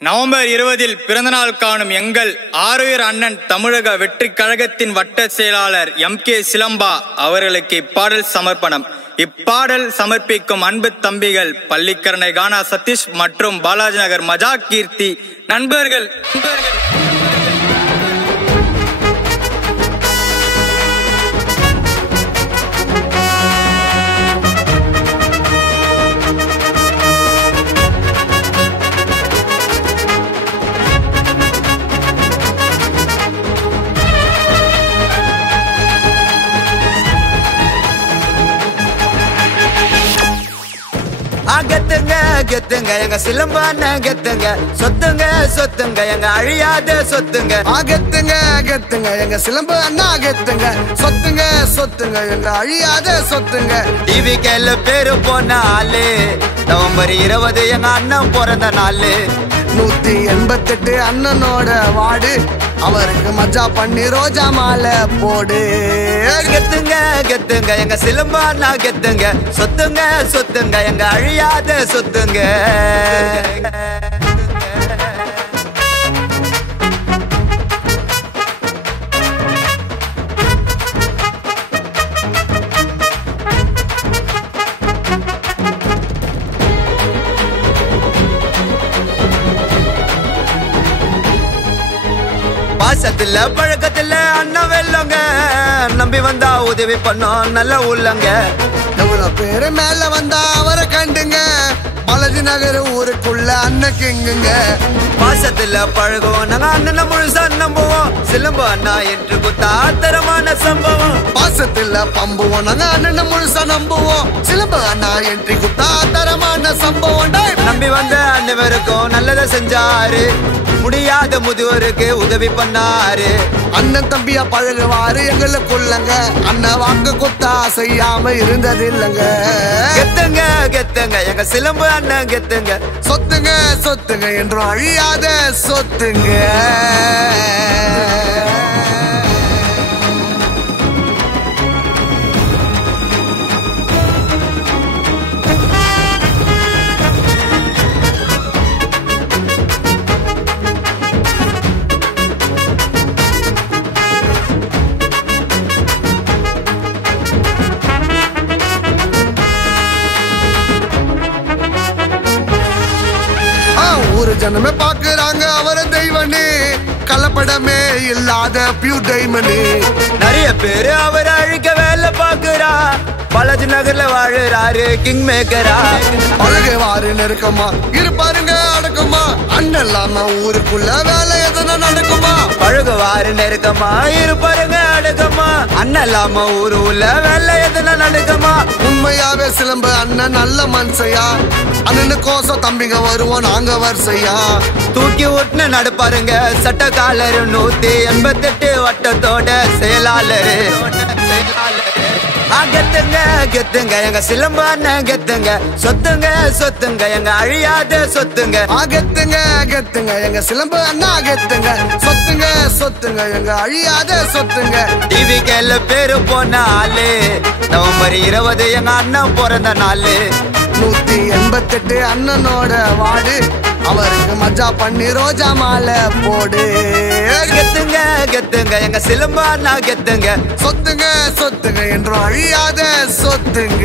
November 20 பிறந்தநாள் காணும் எங்கள் ஆருயிர் அண்ணன் தமிழக வெற்றி கழகத்தின் வட்ட செயலாளர் MK சிலம்பா அவர்களுக்கு இப்பாடல் சமர்ப்பணம். இப்பாடல் சமர்ப்பிக்கும் அன்பு தம்பிகள் பள்ளிக்கரணை கானா சதீஷ் மற்றும் பாலாஜி நகர் மஜா கீர்த்தி நண்பர்கள். கெத்துங்க கெத்துங்க எங்க சிலம்பான கெத்துங்க சொத்துங்க சொத்துங்க எங்க அழியாத சொத்துங்க. கெத்துங்க கெத்துங்க எங்க சிலம்பு அண்ணா கெத்துங்க சொத்துங்க சொத்துங்க எங்க அழியாத சொத்துங்க. டிவிக்கேல பேரு போன ஆளு நவம்பர் 20 எங்க அண்ணன் பிறந்த நாளு. 188 அண்ணனோட வாடு அவருக்கு மஜா பண்ணி ரோஜா மாலை போடு. கெத்துங்க கெத்துங்க எங்க சிலம்பானா கெத்துங்க சொத்துங்க சொத்துங்க எங்க அழியாத சொத்துங்க. பாசத்துல பழக்கத்துல அண்ணன் வெல்லங்க நம்பி வந்தா உதவி பண்ணோம் நல்ல உள்ளங்க. எவ்வளவு பேரு மேல வந்தா அவரை கண்டுங்க பாலாஜி நகர் ஊருக்குள்ள அண்ணன் கிங்குங்க. பாசத்துல பழகுவோம் நாங்க அண்ணனை முழுசா நம்புவோம் சிலம்பு அண்ணா என்று குத்தா தரமான சம்பவம். பாசத்துல பம்புவோம் நாங்க அண்ணனை முழுசா நம்புவோம் சிலம்பு அண்ணா என்று குத்தா தரமான சம்பவம். நம்பி வந்த அனைவருக்கும் நல்லதை செஞ்சாரு முடியாத முதியோருக்கு உதவி பண்ணாரு. அண்ணன் தம்பியா பழகுவாரு எங்களுக்குள்ளங்க அண்ணன் வாக்கு குத்தா செய்யாம இருந்தது இல்லங்க. கெத்துங்க கெத்துங்க எங்க சிலம்பு அண்ணன் கெத்துங்க சொத்துங்க சொத்துங்க என்றும் அழியாத சொத்துங்க. ஊரு ஜனமே பாக்குறாங்க அவர தெய்வனே கலப்படமே இல்லாத பியூர் டைமண்ட். நிறைய பேரு அவர் அழிக்க வேலை பாக்குறா பாலாஜி நகர்ல வாழுறாரு கிங் மேக்கரா. பழகுவாரு நெருக்கமா இருப்பாருங்க அடக்கமா அண்ணன் இல்லாம ஊருக்குள்ள வேலை எதனா நடக்குமா. பழகுவாரு நெருக்கமா இருப்பாருங்க அடக்கமா அண்ணன் இல்லாம ஊரு உள்ள வேலை எதனா நடக்குமா. உண்மையாவே சிலம்பு அண்ணன் நல்ல மனுஷையா அண்ணனு கோசம் தம்பிங்க வருவோம் நாங்க வரிசையா. தூக்கி விட்டுன்னு நடப்பாருங்க சட்டக்காலரு 188 வட்டத்தோட செயலாளரு. கெத்துங்க கெத்துங்க எங்க சிலம்பான கெத்துங்க சொத்துங்க சொத்துங்க எங்க அழியாத சொத்துங்க. கெத்துங்க கெத்துங்க எங்க சிலம்பு அண்ணா கெத்துங்க சொத்துங்க சொத்துங்க எங்க அழியாத சொத்துங்க. டிவிக்கேல பேரு போன ஆளு நவம்பர் 20 எங்க அண்ணன் பிறந்த நாளு. 188 அண்ணனோட வாடு அவருக்கு மஜா பண்ணி ரோஜா மாலை போடு. கெத்துங்க கெத்துங்க எங்க சிலம்பானா கெத்துங்க சொத்துங்க சொத்துங்க என்றும் அழியாத சொத்துங்க.